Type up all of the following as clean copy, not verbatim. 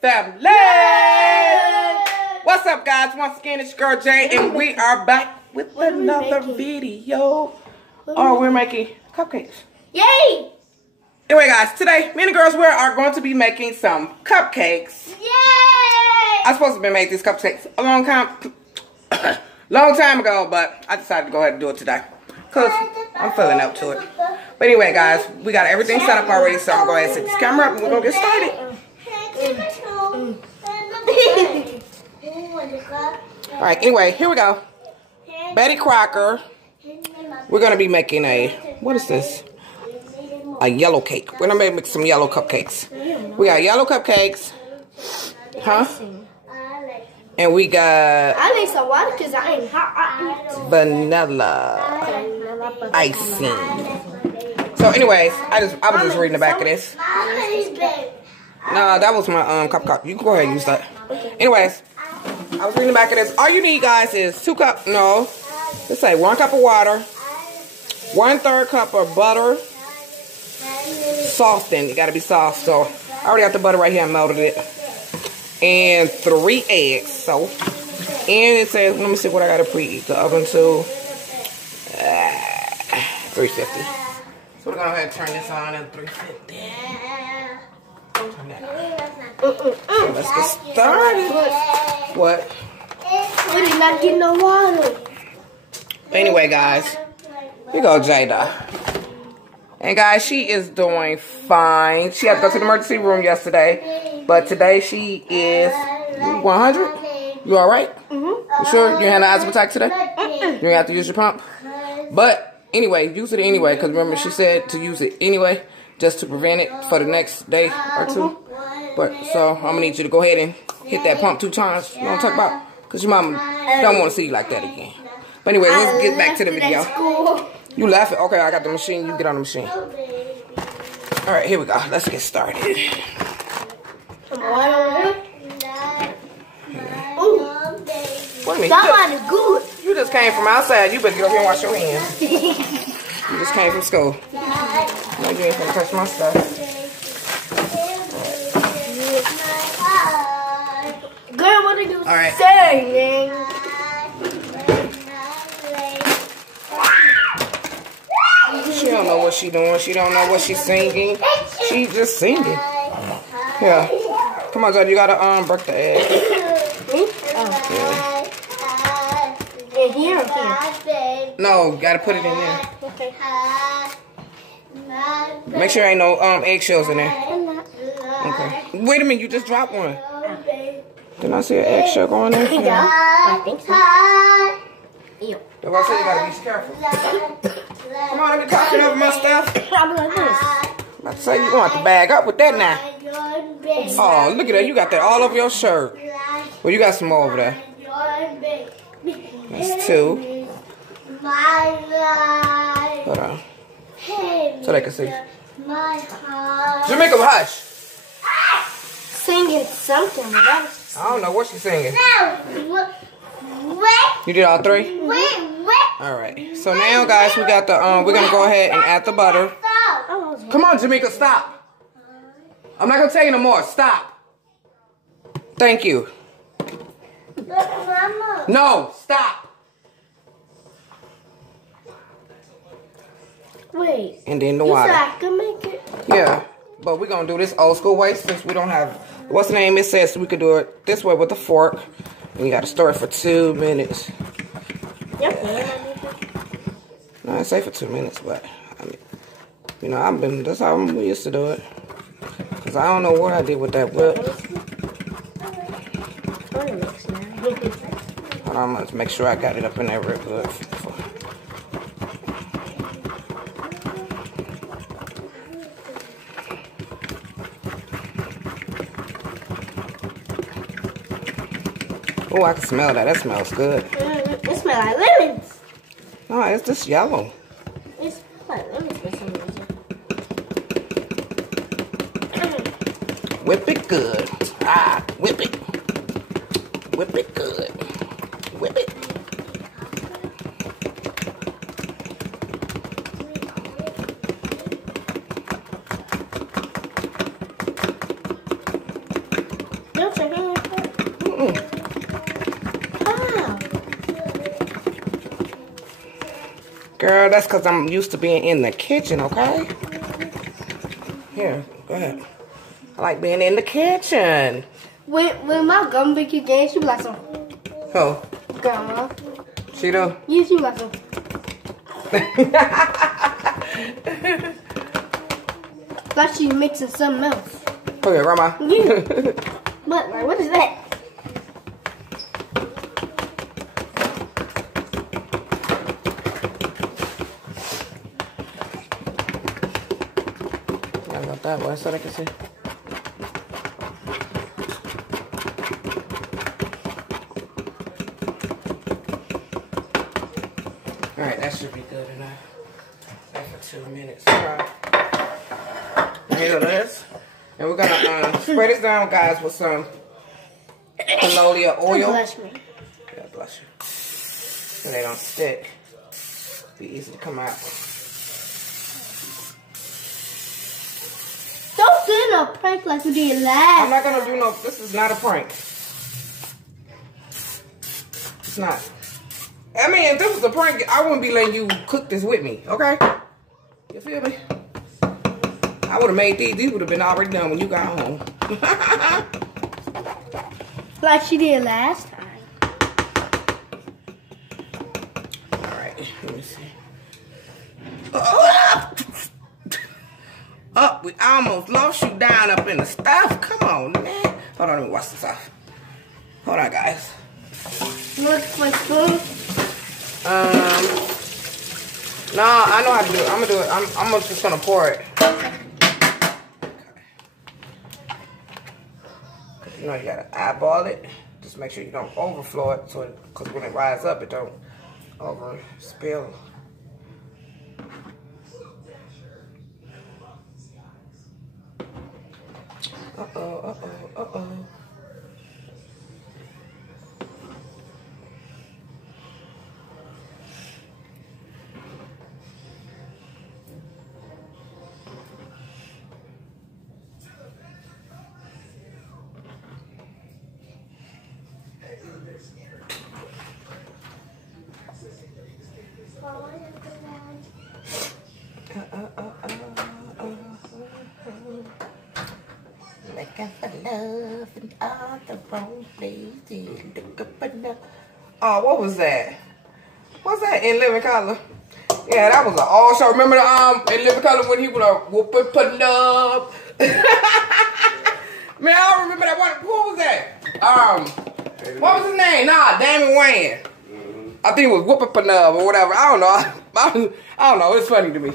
Family! What's up, guys? Once again, it's your girl Jay, and we are back with another video. Oh, we're making cupcakes. Yay! Anyway, guys, today, me and the girls are going to be making some cupcakes. Yay! I'm supposed to be making these cupcakes a long time ago, but I decided to go ahead and do it today because I'm feeling up to it. But anyway, guys, we got everything set up already, so I'm going to go ahead and set this camera up and we're going to get started. Alright, anyway, here we go. Betty Crocker. We're going to be making a, what is this? A yellow cake. We're going to make some yellow cupcakes. We got yellow cupcakes. Huh? And we got... I need some water because I ain't hot. Vanilla icing. So anyways, I was just reading the back of this. No, that was my cup. You can go ahead and use that. Anyways, I was reading the back of this. All you need, guys, is 2 cups. No, let's say 1 cup of water, 1/3 cup of butter, softened. It got to be soft. So I already got the butter right here. I melted it, and 3 eggs. So, and it says, let me see what I got to preheat the oven to 350. So we're gonna go ahead and turn this on at 350. Let's get started. What? We did not get no water. Anyway, guys, here go Jada. And guys, she is doing fine. She had to go to the emergency room yesterday, but today she is 100. You all right? You sure you had an asthma attack today? You didn't have to use your pump, but anyway, use it anyway. Because remember, she said to use it anyway, just to prevent it for the next day or 2. But so I'm gonna need you to go ahead and hit that pump 2 times. You know what I'm talking about? Because your mama don't want to see you like that again. But anyway, let's get back to the video. You laughing? Okay, I got the machine. You get on the machine. All right, here we go. Let's get started. What do you mean? That one is good. You just came from outside. You better get over here and wash your hands. You just came from school. No, you ain't gonna touch my stuff. Girl, what are you right. saying? She don't know what she doing. She don't know what she's singing. She's just singing. Yeah. Come on, Jada. You gotta break the egg. Yeah. In here or here? No, gotta put it in there. Okay. Make sure ain't no eggshells in there. Okay. Wait a minute, you just dropped one. Didn't I see an eggshell going there? Yeah, I think so. Ew. That's why I said you gotta be careful. Come on, let me talking over my stuff. I'm like this. I'm about to say you gonna have to bag up with that now. Oh, look at that. You got that all over your shirt. Well, you got some more over there. That's 2. Hold on. So they can see. Jamaica, hush. Singing something. I don't know what she's singing. You did all 3? All right. So now, guys, we got the we're gonna go ahead and add the butter. Come on, Jamaica, stop. I'm not gonna tell you no more. Stop. Thank you. No, stop. Wait. And then the water. You said I can make it? Yeah, but we're gonna do this old school way since we don't have, what's the name? It says we could do it this way with a fork. And you gotta stir it for 2 minutes. Yep. No, I say for 2 minutes, but I mean, you know, that's how we used to do it. Cause I don't know what I did with that whip. Hold on, let's make sure I got it up in there real good. Oh, I can smell that. That smells good. It smells like lemons. No, it's just yellow. It smells like lemons for some reason. Whip it good. Ah, whip it. Whip it good. Whip it. Don't check it. Ah. Girl, that's because I'm used to being in the kitchen, okay? Here, go ahead. I like being in the kitchen. When my gum make you dance, you be like some. Who? Grandma. She do? Yes, you like some. Like she's mixing something else. Oh yeah, Grandma. Yeah. But like, what is that? I got that way so they can see. Alright, that should be good enough. For 2 minutes. Alright. Handle this. And we're gonna spray this down, guys, with some canola oil. Bless me. God bless you. So they don't stick. Be easy to come out. Don't do no prank like we did last. I'm not gonna do no. This is not a prank. It's not. I mean, if this was a prank, I wouldn't be letting you cook this with me, okay? You feel me? I would have made these. These would have been already done when you got home. Like she did last time. All right, let me see. Oh, we almost lost you down up in the stuff. Come on, man. Hold on, let me wash this off. Hold on, guys. Look my spoon. No, I know how to do it. I'm gonna do it. I'm just gonna pour it. Okay. You know you gotta eyeball it. Just make sure you don't overflow it, so because when it rises up, it don't over spill. Uh-oh. Looking for love in all the wrong places. Look up enough. Oh, what was that? What's that in Living Color? Yeah, that was an all show. Remember the in Living Color when he was whooping putting up? Man, I don't remember that one. What was that? What was his name? Nah, Damon Wayans. I think it was whooping putting up or whatever. I don't know. I don't know. It's funny to me.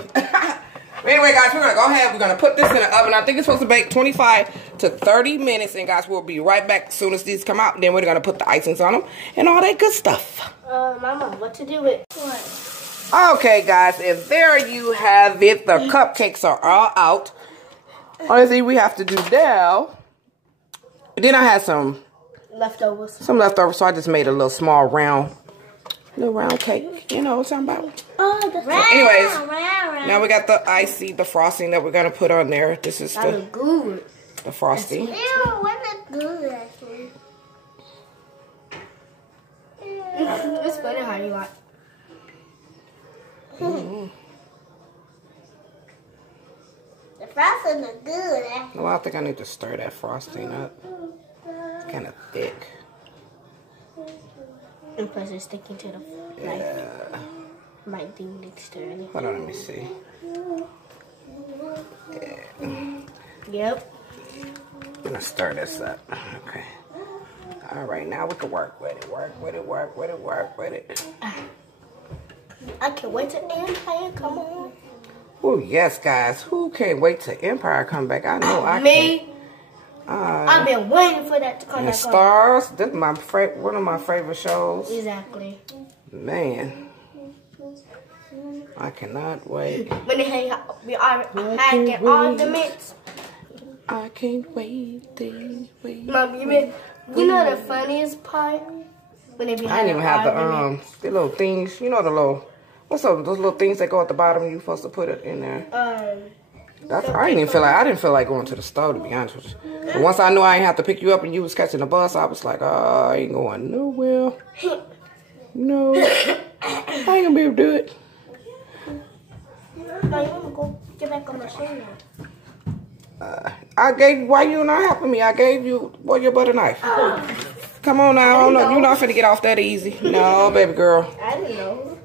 But anyway, guys, we're gonna go ahead. We're gonna put this in the oven. I think it's supposed to bake 25 to 30 minutes. And guys, we'll be right back as soon as these come out. Then we're gonna put the icings on them and all that good stuff. Mama, what to do with what? Okay, guys, and there you have it. The cupcakes are all out. Only thing we have to do now. Then I had some Leftovers. So I just made a little small round cake. You know what I'm talking about? Oh, the round. Anyways, now we got the frosting that we're gonna put on there. This is good. The frosting. Wasn't good actually. It's funny how you like. The frosting is good. Well, I think I need to stir that frosting up. It's kind of thick. And plus it's sticking to the Yeah. might be mixed early. Hold on, let me see. Yeah. Yep. I'm gonna stir this up. Okay. All right, now we can work with it. Work with it. I can't wait till Empire come on. Oh yes, guys. Who can't wait till Empire come back? I know I Me. can. I've been waiting for that to come And back. Stars. This is one of my favorite shows. Exactly. Man, I cannot wait. When they had their arguments. I can't wait. Mom, you know the funniest part? When they be I didn't even have the little things. You know the little, what's those little things that go at the bottom? You supposed to put it in there. I didn't feel like going to the store, to be honest with you. But once I knew I didn't have to pick you up and you was catching the bus, I was like, oh, I ain't going nowhere. No, I ain't gonna be able to do it. No, you wanna go get back on the machine now. I gave you, why you not helping me? I gave you, your butter knife. Come on now, I don't know. You're not finna get off that easy. No, baby girl. I didn't know.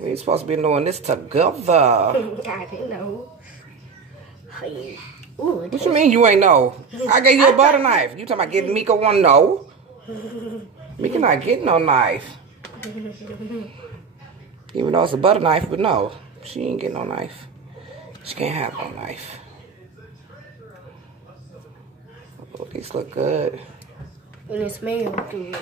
We supposed to be doing this together. I didn't know. Ooh, What you mean you ain't know? I gave you a butter knife. You talking about getting Mika one? No. Mika not getting no knife. Even though it's a butter knife, but no. She ain't getting no knife. She can't have no knife. Oh, these look good. And it smells good.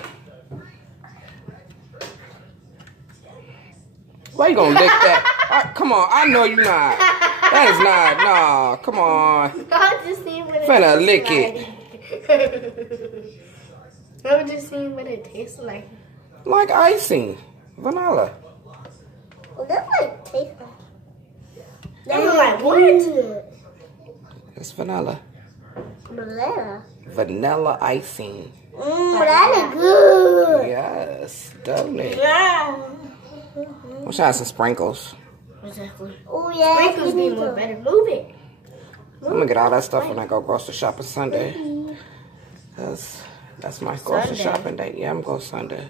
Why you gonna lick that? Come on, I know you not. That is not. No, come on. I'm just seeing what it Finna tastes lick it. I'm just seeing what it tastes like. Like icing, vanilla. Well, that's like taste like. That's like what? It's vanilla. Vanilla. Vanilla icing. That is good. Yes, don't it? Yeah. Let's try some sprinkles. Exactly. Oh yeah. Sprinkles be more better. Move it. I'm gonna get all that stuff when I go grocery shopping Sunday. That's my grocery shopping day. Yeah, I'm going Sunday.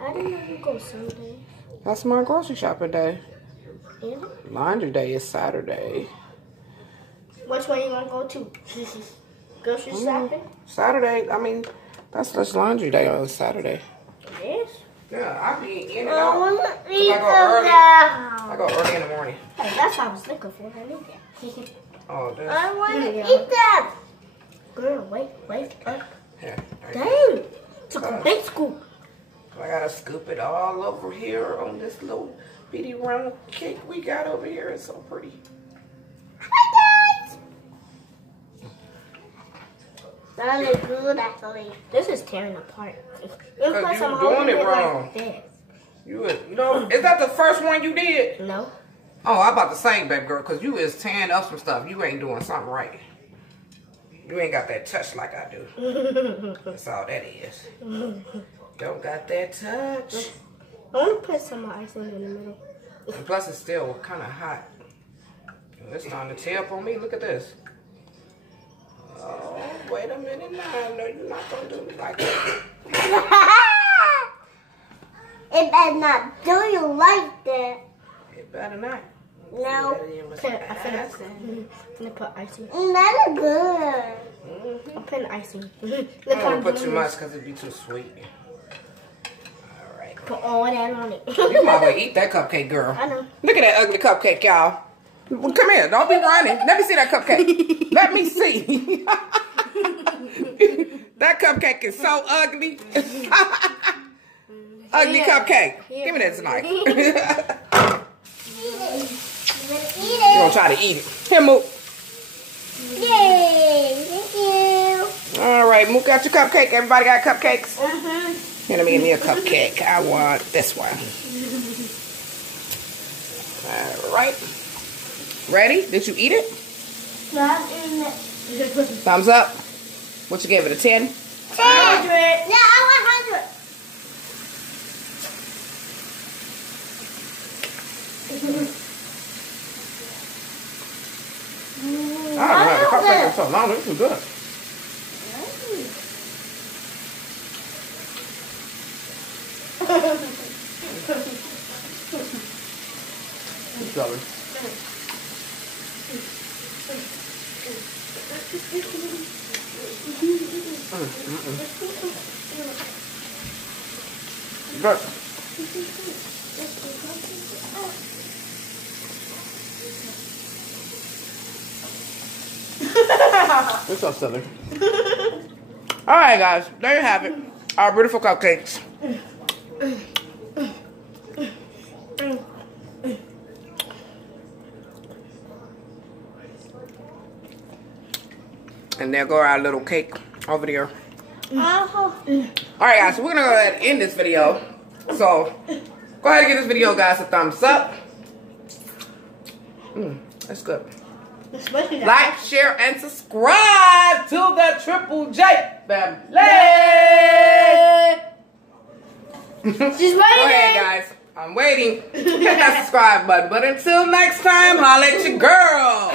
I didn't know you go Sunday. That's my grocery shopping day. Yeah. Laundry day is Saturday. Which one you gonna go to? Grocery shopping? Saturday. I mean, that's just laundry day on Saturday. Yes. Yeah, I be in and out. I go early in the morning. Hey, that's what I was looking for. I need that. Oh, that's... I want to eat that. Girl, wait up. Yeah. Dang. Took a big scoop. I gotta scoop it all over here on this little bitty round cake we got over here. It's so pretty. Hi, guys. That is good, actually. This is tearing apart. Because you doing it wrong. Like this. You know, is that the first one you did? No. Oh, I'm about to say, baby girl, because you is tearing up some stuff. You ain't doing something right. You ain't got that touch like I do. That's all that is. Don't got that touch. I want to put some icing in the middle. And plus, it's still kind of hot. It's starting to tear up on me. Look at this. Oh, wait a minute now. No, you're not going to do me like that. It better not do you like that. It better not. No. I'm gonna put icing. Mm-hmm. That's good. I'm putting icing. I don't want to put too much because it'd be too sweet. All right. Put all that on it. You might well eat that cupcake, girl. I know. Look at that ugly cupcake, y'all. Well, come here. Don't be running. Let me see that cupcake. Let me see. That cupcake is so ugly. Ugly cupcake. Give me that knife. You're going to try to eat it. Here, Mook. Yay. Thank you. All right, Mook got your cupcake. Everybody got cupcakes? Uh-huh. Here, let me give me a cupcake. I want this one. All right. Ready? Did you eat it? Thumbs up. What you gave it, a 10? 100. Yeah, I want 100. I don't know. The cupcake is so long. This is good. Keep going. Good. You're so silly. Alright guys, there you have it. Our beautiful cupcakes. And there go our little cake over there. Uh-huh. Alright guys, so we're gonna go ahead and end this video. So go ahead and give this video guys a thumbs up. That's good. Like, share, and subscribe to the Triple J family. She's waiting. Go ahead guys, I'm waiting. Hit that subscribe button. But until next time, holla at your girl.